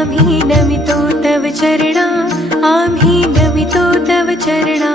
आम्ही नमितो तव चरणा आम्ही नमितो तव चरणा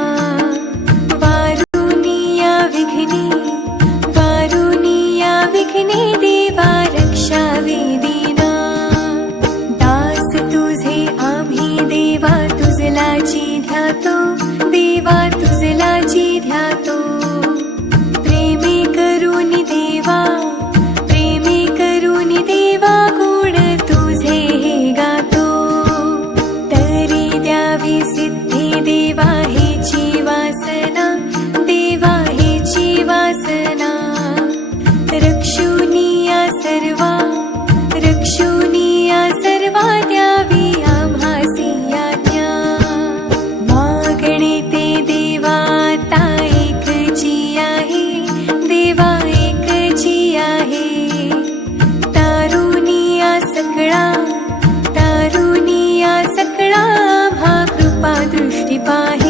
Bye.